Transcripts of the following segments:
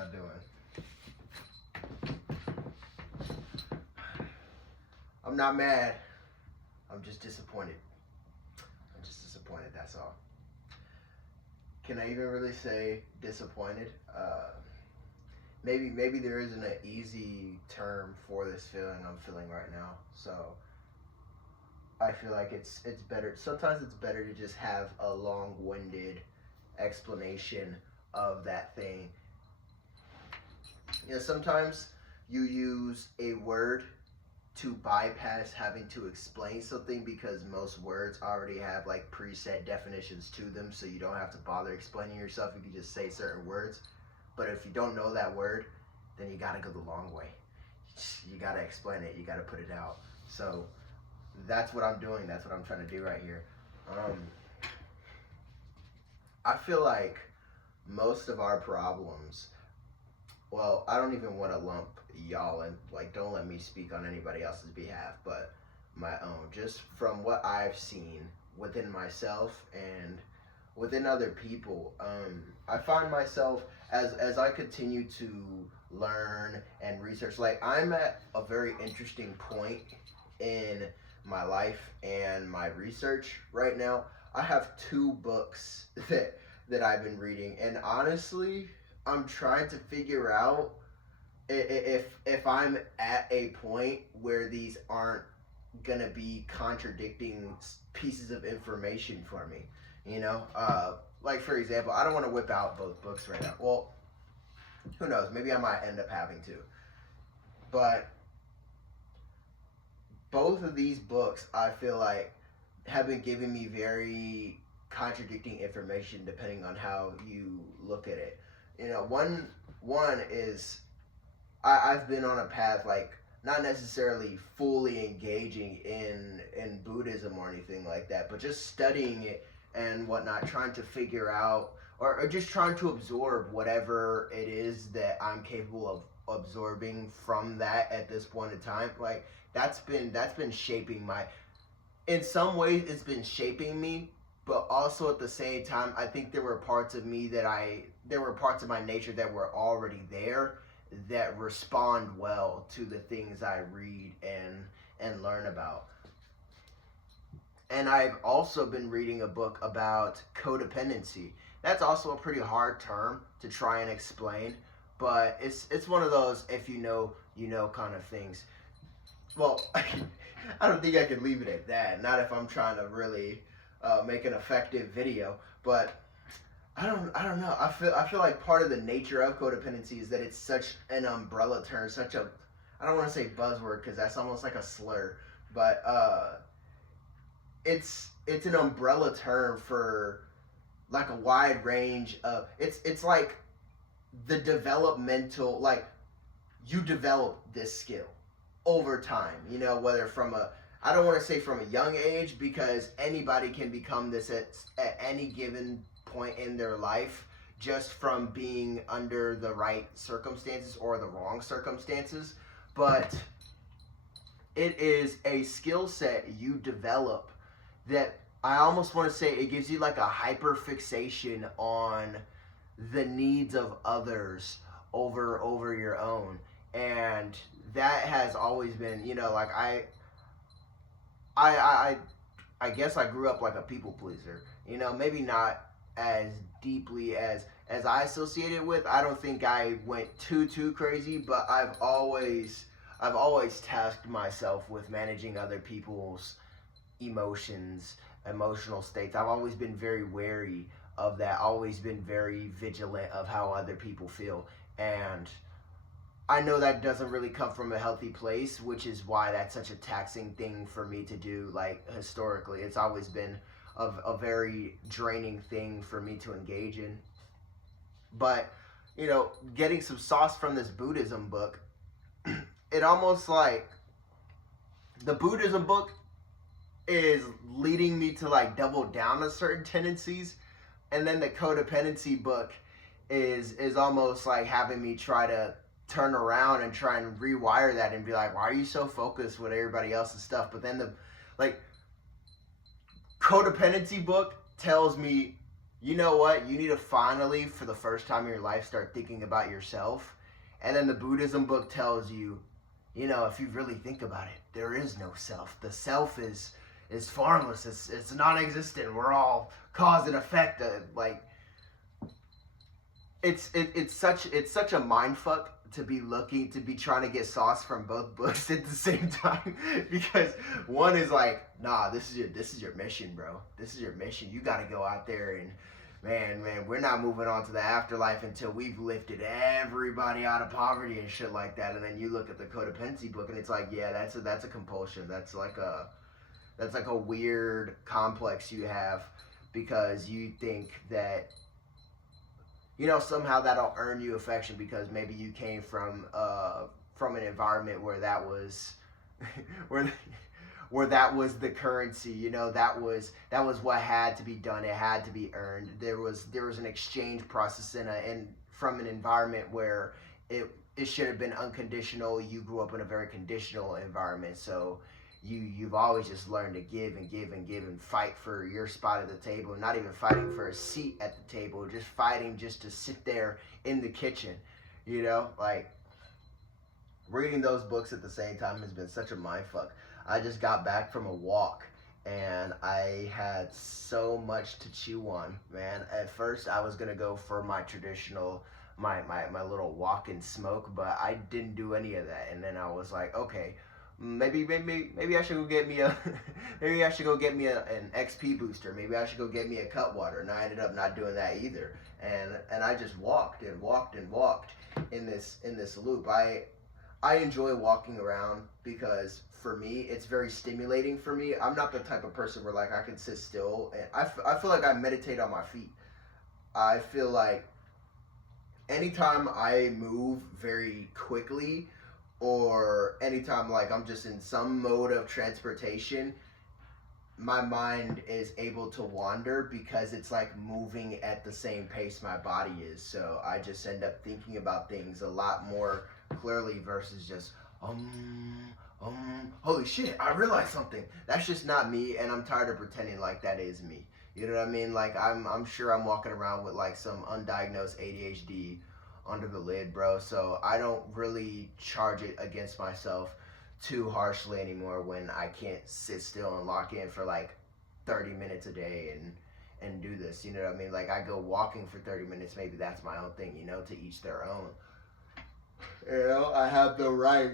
y'all doing? I'm not mad. I'm just disappointed. That's all. Can I even really say disappointed? Maybe there isn't an easy term for this feeling I'm feeling right now. So I feel like it's better. Sometimes it's better to just have a long-winded explanation of that thing. You know, sometimes you use a word to bypass having to explain something because most words already have like preset definitions to them, so you don't have to bother explaining yourself. You can just say certain words. But if you don't know that word, then you gotta go the long way. You gotta explain it. You gotta put it out. So that's what I'm doing. That's what I'm trying to do right here. I feel like most of our problems, well, I don't even want to lump y'all in, like, don't let me speak on anybody else's behalf, but my own. Just from what I've seen within myself and within other people, I find myself, as I continue to learn and research, like, I'm at a very interesting point in my life and my research right now. I have 2 books that I've been reading, and honestly, I'm trying to figure out if I'm at a point where these aren't gonna be contradicting pieces of information for me. You know, like for example, I don't want to whip out both books right now. Well, who knows? Maybe I might end up having to. But both of these books, I feel like, have been giving me very contradicting information depending on how you look at it. You know, one is I've been on a path, like, not necessarily fully engaging in Buddhism or anything like that, but just studying it and whatnot, trying to figure out or just trying to absorb whatever it is that I'm capable of absorbing from that at this point in time. Like, that's been shaping my, in some ways it's been shaping me, but also at the same time, I think there were parts of me there were parts of my nature that were already there that respond well to the things I read and learn about. And I've also been reading a book about codependency. That's also a pretty hard term to try and explain, but it's one of those if you know kind of things. Well, I don't think I can leave it at that. Not if I'm trying to really make an effective video, but I don't know. I feel like part of the nature of codependency is that it's such an umbrella term, such a, I don't want to say buzzword because that's almost like a slur, but it's an umbrella term for like a wide range of, it's like the developmental, like, you develop this skill over time, you know, whether from a, I don't want to say from a young age, because anybody can become this at any given point in their life just from being under the right circumstances or the wrong circumstances. But it is a skill set you develop that I almost want to say it gives you like a hyper fixation on the needs of others over your own. And that has always been, you know, like I guess I grew up like a people pleaser, you know, maybe not as deeply as I associate it with. I don't think I went too crazy, but I've always tasked myself with managing other people's emotions, emotional states. I've always been very wary of that, always been very vigilant of how other people feel. And I know that doesn't really come from a healthy place, which is why that's such a taxing thing for me to do. Like, historically, it's always been a very draining thing for me to engage in. But, you know, getting some sauce from this Buddhism book, it almost like the Buddhism book is leading me to like double down on certain tendencies, and then the codependency book is almost like having me try to turn around and try and rewire that and be like, why are you so focused with everybody else's stuff? But then the like codependency book tells me you know what? You need to finally, for the first time in your life, start thinking about yourself. And then the Buddhism book tells you, if you really think about it, there is no self. The self is formless. It's non-existent. We're all cause and effect. Like it's such a mind fuck to be trying to get sauce from both books at the same time because one is like, nah, this is your mission, bro. This is your mission. You got to go out there and man, we're not moving on to the afterlife until we've lifted everybody out of poverty and shit like that. And then you look at the codependency book and it's like, yeah, that's a compulsion. That's like a weird complex you have because you think that somehow that'll earn you affection because maybe you came from an environment where that was where where that was the currency. That was what had to be done. It had to be earned. There was an exchange process in from an environment where it should have been unconditional. You grew up in a very conditional environment, so you've always just learned to give and give and give and fight for your spot at the table, not even fighting for a seat at the table, just fighting just to sit there in the kitchen. Like reading those books at the same time has been such a mind fuck. I just got back from a walk and I had so much to chew on, man. At first I was gonna go for my traditional my little walk and smoke, but I didn't do any of that. And then I was like, okay, maybe I should go get me a maybe I should go get me an XP booster. Maybe I should go get me a cut water. And I ended up not doing that either. And I just walked and walked and walked in this loop. I enjoy walking around because for me it's very stimulating for me. I'm not the type of person where like I can sit still and I feel like I meditate on my feet. I feel like anytime I move very quickly or anytime like I'm just in some mode of transportation, my mind is able to wander because it's like moving at the same pace my body is. So I just end up thinking about things a lot more clearly versus just holy shit, I realized something. That's just not me, and I'm tired of pretending like that is me. You know what I mean? Like I'm sure I'm walking around with like some undiagnosed ADHD under the lid, bro. So I don't really charge it against myself too harshly anymore when I can't sit still and lock in for like 30 minutes a day and do this. You know what I mean? Like I go walking for 30 minutes, maybe that's my own thing, to each their own. I have the right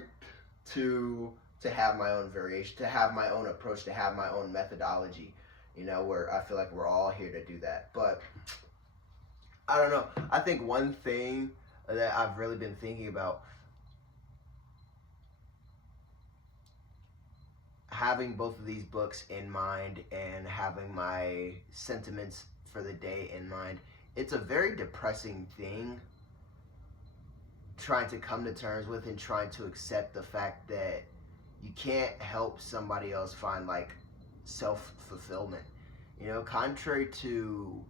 to have my own variation, to have my own approach, to have my own methodology, where I feel like we're all here to do that. But I don't know. I think one thing that I've really been thinking about, having both of these books in mind and having my sentiments for the day in mind, it's a very depressing thing trying to come to terms with and trying to accept the fact that you can't help somebody else find like self-fulfillment. Contrary to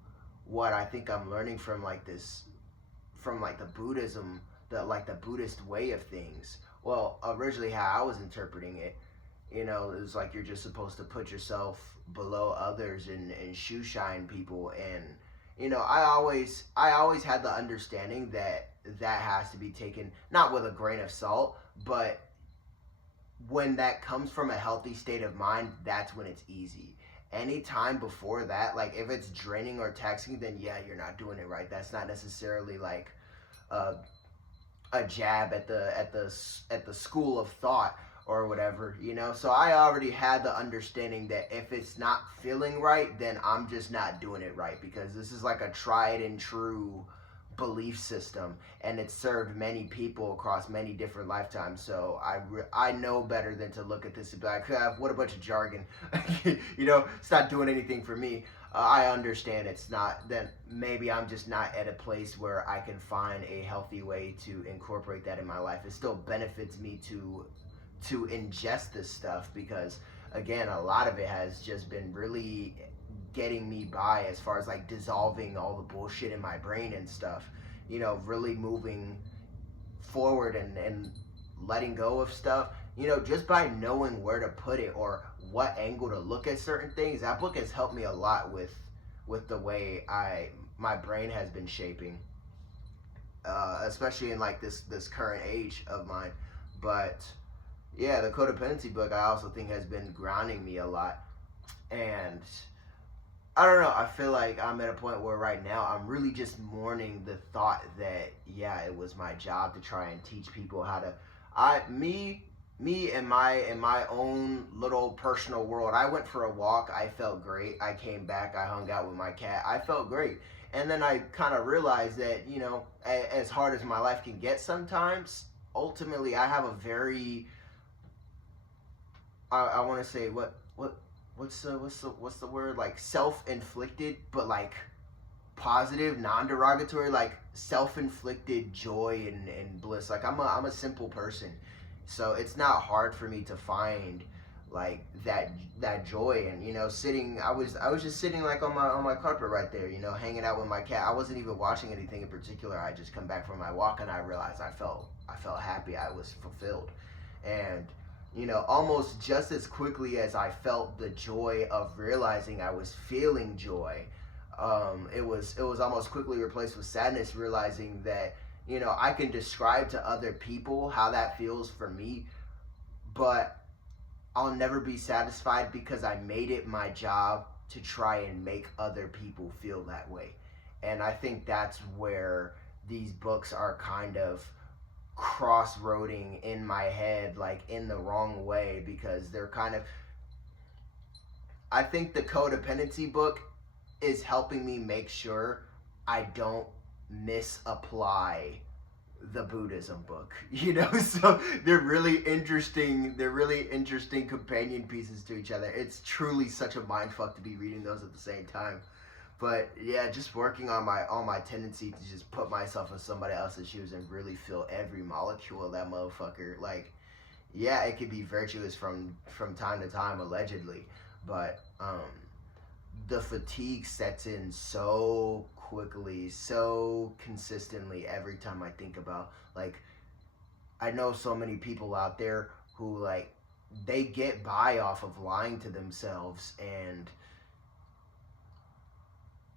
what I think I'm learning from like the Buddhism, the Buddhist way of things. Well, originally how I was interpreting it, it was like you're just supposed to put yourself below others and shoe shine people. And I always had the understanding that has to be taken not with a grain of salt, but when that comes from a healthy state of mind, that's when it's easy. Anytime before that, like if it's draining or taxing, then yeah, you're not doing it right. That's not necessarily like a jab at the school of thought or whatever. So I already had the understanding that if it's not feeling right, then I'm just not doing it right, because this is like a tried and true belief system, and it's served many people across many different lifetimes. So I know better than to look at this and be like, what a bunch of jargon. It's not doing anything for me. I understand it's not, then maybe I'm just not at a place where I can find a healthy way to incorporate that in my life. It still benefits me to ingest this stuff, because again, a lot of it has just been really getting me by as far as like dissolving all the bullshit in my brain and stuff, really moving forward and letting go of stuff, just by knowing where to put it or what angle to look at certain things. That book has helped me a lot with with the way my brain has been shaping, especially in like this current age of mine. But yeah, the codependency book I also think has been grounding me a lot. And I don't know, I feel like I'm at a point where right now I'm really just mourning the thought that yeah, it was my job to try and teach people how to me in my own little personal world. I went for a walk, I felt great. I came back, I hung out with my cat, I felt great. And then I kind of realized that, you know, as hard as my life can get sometimes, ultimately I have a very I want to say what's the word, like self-inflicted but like positive, non-derogatory, like self-inflicted joy and bliss. Like I'm a simple person, so it's not hard for me to find like that joy. And you know, sitting I was just sitting like on my carpet right there, you know, hanging out with my cat. I wasn't even watching anything in particular. I just come back from my walk and I realized I felt happy. I was fulfilled. And you know, almost just as quickly as I felt the joy of realizing I was feeling joy, it was almost quickly replaced with sadness, realizing that, you know, I can describe to other people how that feels for me, but I'll never be satisfied because I made it my job to try and make other people feel that way. And I think that's where these books are kind of crossroading in my head, like in the wrong way, because they're kind of, I think the codependency book is helping me make sure I don't misapply the Buddhism book, you know. So they're really interesting companion pieces to each other. It's truly such a mind fuck to be reading those at the same time. But yeah, just working on my tendency to just put myself in somebody else's shoes and really feel every molecule of that motherfucker. Like, yeah, it could be virtuous from time to time, allegedly, but the fatigue sets in so quickly, so consistently every time I think about, like, I know so many people out there who, like, they get by off of lying to themselves. And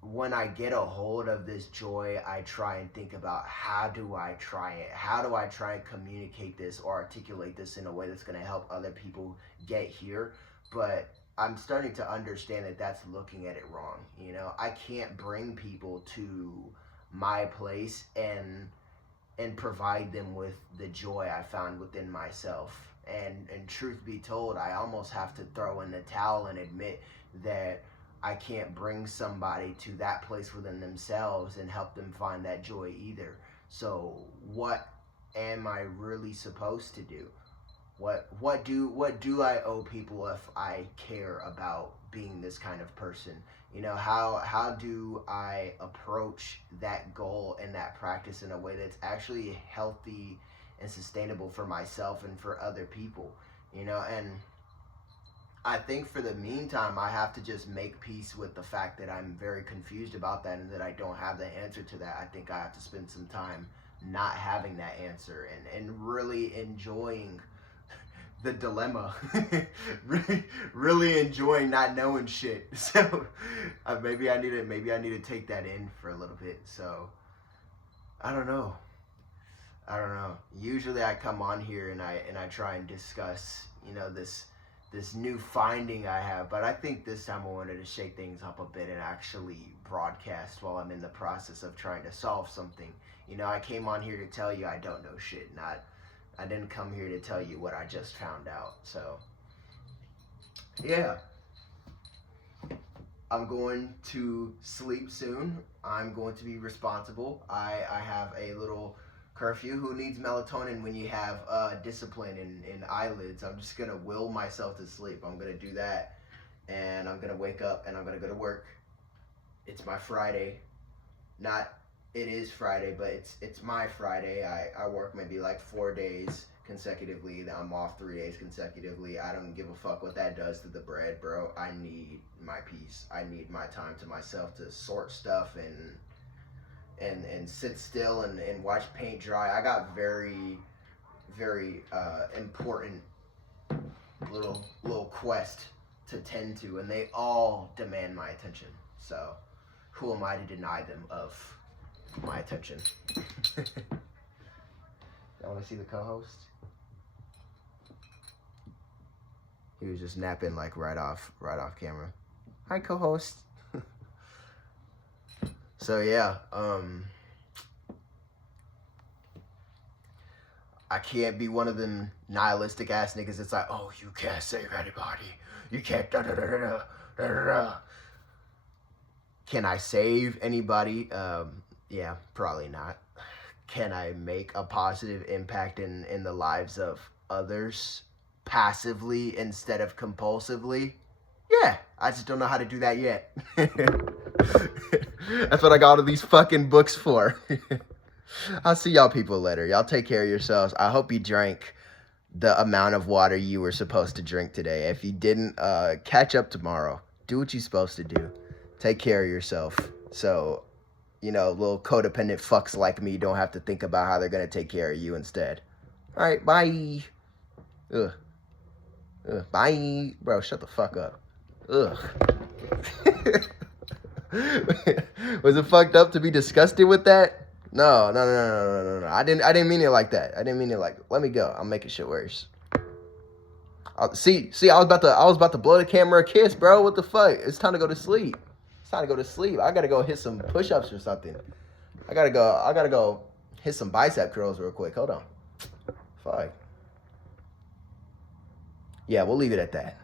when I get a hold of this joy, I try and think about how do I try it? How do I try and communicate this or articulate this in a way that's going to help other people get here? But I'm starting to understand that that's looking at it wrong. You know, I can't bring people to my place and provide them with the joy I found within myself. And truth be told, I almost have to throw in the towel and admit that I can't bring somebody to that place within themselves and help them find that joy either. So what am I really supposed to do? What do I owe people if I care about being this kind of person? You know, how do I approach that goal and that practice in a way that's actually healthy and sustainable for myself and for other people? You know, and I think for the meantime, I have to just make peace with the fact that I'm very confused about that and that I don't have the answer to that. I think I have to spend some time not having that answer and really enjoying the dilemma. Really enjoying not knowing shit. So maybe I need to take that in for a little bit. So I don't know. Usually I come on here and I try and discuss, you know, this new finding I have, but I think this time I wanted to shake things up a bit and actually broadcast while I'm in the process of trying to solve something. You know, I came on here to tell you I don't know shit, I didn't come here to tell you what I just found out. So yeah, I'm going to sleep soon. I'm going to be responsible. I have a little curfew. Who needs melatonin when you have discipline in eyelids? I'm just gonna will myself to sleep. I'm gonna do that, and I'm gonna wake up and I'm gonna go to work. It's my Friday. Not it is Friday, but it's my Friday. I work maybe like 4 days consecutively. Then I'm off 3 days consecutively. I don't give a fuck what that does to the bread, bro. I need my peace. I need my time to myself to sort stuff and sit still and watch paint dry. I got very important little quest to tend to, and they all demand my attention. So who am I to deny them of my attention? Y'all want to see the co-host? He was just napping like right off camera. Hi, co-host. So yeah, I can't be one of them nihilistic ass niggas that's like, oh, you can't save anybody. You can't da da da da da da da. Can I save anybody? Yeah, probably not. Can I make a positive impact in the lives of others passively instead of compulsively? Yeah, I just don't know how to do that yet. That's what I got all of these fucking books for. I'll see y'all people later. Y'all take care of yourselves. I hope you drank the amount of water you were supposed to drink today. If you didn't, catch up tomorrow. Do what you're supposed to do. Take care of yourself. So, you know, little codependent fucks like me don't have to think about how they're going to take care of you instead. All right, bye. Ugh. Bye. Bro, shut the fuck up. Ugh. Was it fucked up to be disgusted with that? No. I didn't mean it like that. Let me go. I'm making shit worse. See, I was about to blow the camera a kiss, bro. What the fuck? It's time to go to sleep. I gotta go hit some push-ups or something. I gotta go hit some bicep curls real quick. Hold on. Fuck. Yeah, we'll leave it at that.